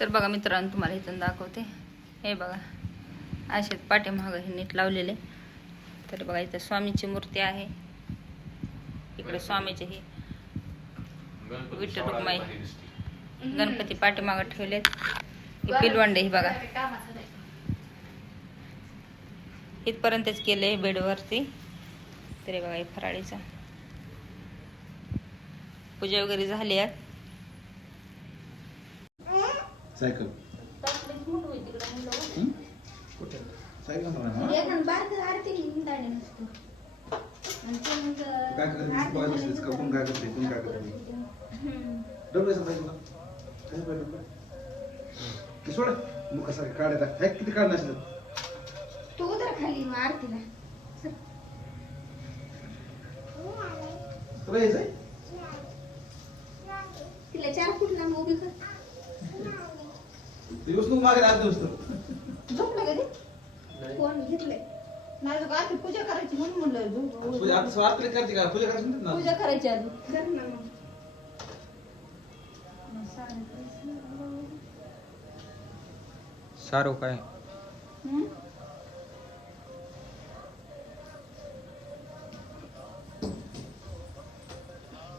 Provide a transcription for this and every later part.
तर बघा मित्रांनो तुम्हाला इथून दाखवते. हे बघा असे पाठीमागं हे नीट लावलेले. तर बघा इथं स्वामीची मूर्ती आहे. इकडे स्वामीचे हे विठ्ठल रुक्माई गणपती पाठीमागं ठेवलेत. हे पिलवंडे हे बघा. इथपर्यंतच केले बेडवरती. तरी बघा हे फराळीचा. पूजा वगैरे झाली आहे. सायकल. सायकल म्हणा काय करते? बघायला बसलीस का? कोण काय करते? कोण काय करते? डबल सोड. मग कसं काढायचा हे किती काढणार असेल? तू उतर खाली मग आरतीला. तुला यायचंय तिला चार फुटला मग उभी कर. दिवस नको मागे आठ दिवस झोपलं का ते नाही पूजा करायची म्हणून म्हणलं. पूजा आता स्वार्थ करते का? पूजा करायची म्हणतात ना? पूजा करायची आधी कर ना मग. सारो काय? हं?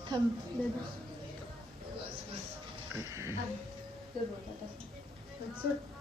थांब. सोड. काय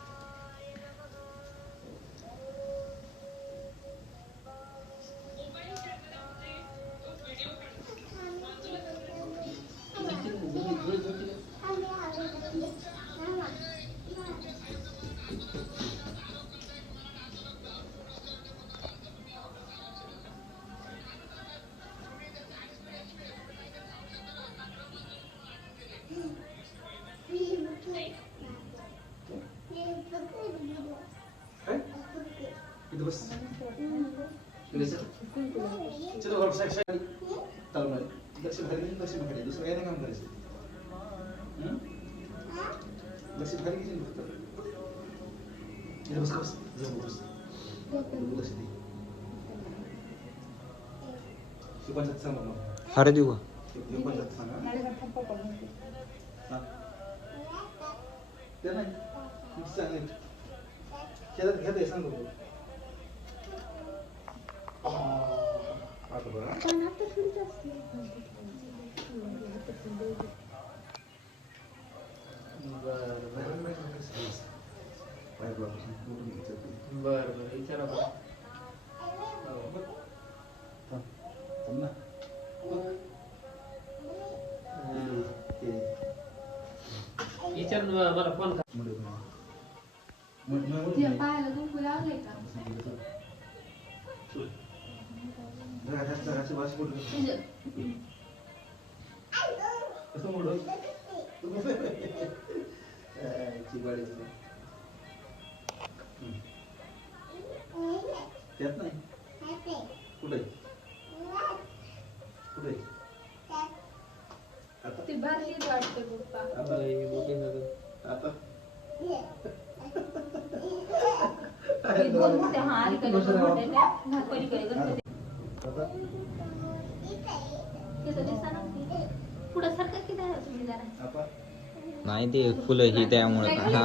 आहे लक्ष भारी नाही लक्ष भारी दुसरं काय नाही काम करायचं? लक्ष भारी घ्यायचं फक्त बस बस. जाऊ बस. लक्ष दे. शिकवायचं सांगा मग. हर देऊ शिकवायचं सांगा. ते नाही किती चांगले. शेतात घेत आहे सांग बघू आता बघा पण आता थोडीच असते. बर बर विचारा बरं. विचार ना मला फोन कर त्यात नाही कुठे कुठे आता ती भरलीच वाटते पप्पा आता हे booking झालं. आता हे दोन मोठ्या हा अलीकडे दोन मोठ्या त्या, हा पलीकडे गणपती आता तिथं दिसणार नाही. ते फुलं ही त्यामुळे हा.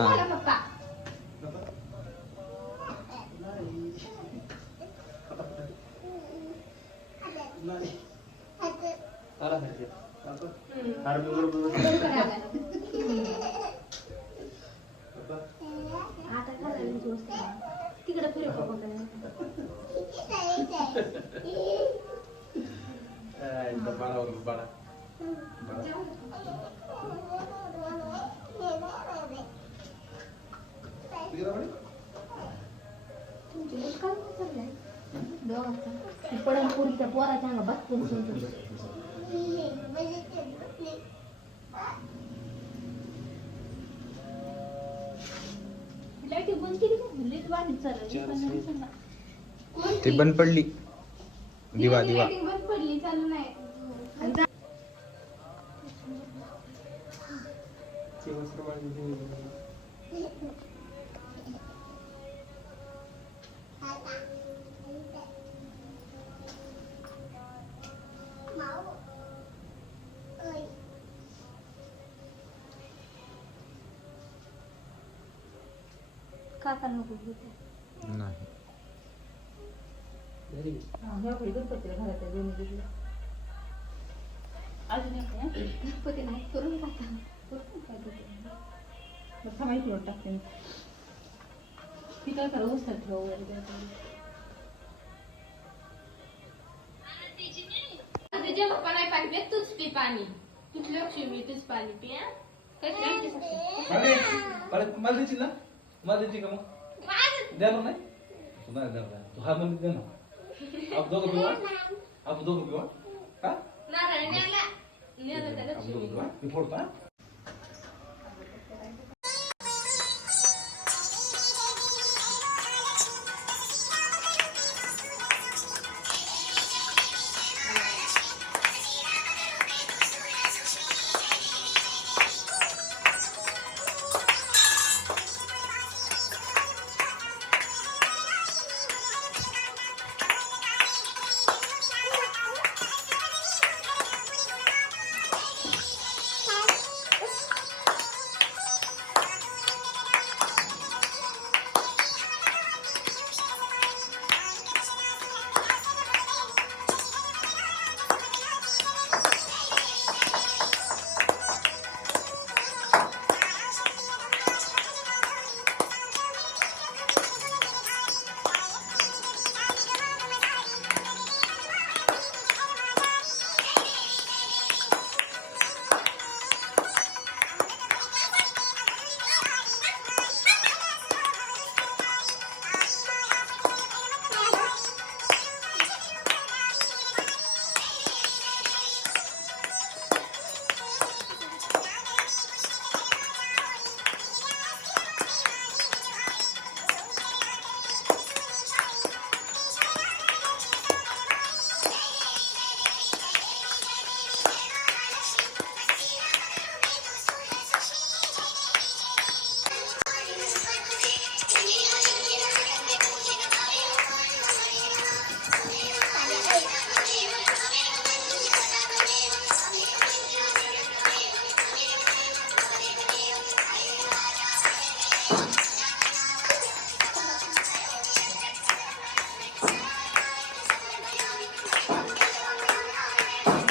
आला पुरीच्या पोराच्या अंगा बंद बंद पडली. दिवा दिवा पडली चालू नाही. काका नको. नाही गणपती नाही करून टाका टाकते मी. ती काय करा ठेवा पाणी तूच पी पाणी तूच लक्ष्मी तूच पाणी पी मला द्यायची ना? मला द्यायची का मग? मग नाही तू नाही? द्या तू हा म्हणजे दे Abdullah go on. Abdullah go on. Huh? Nah, nah, nah, nah. Ini ada tanda cium. Abdullah go on. Important.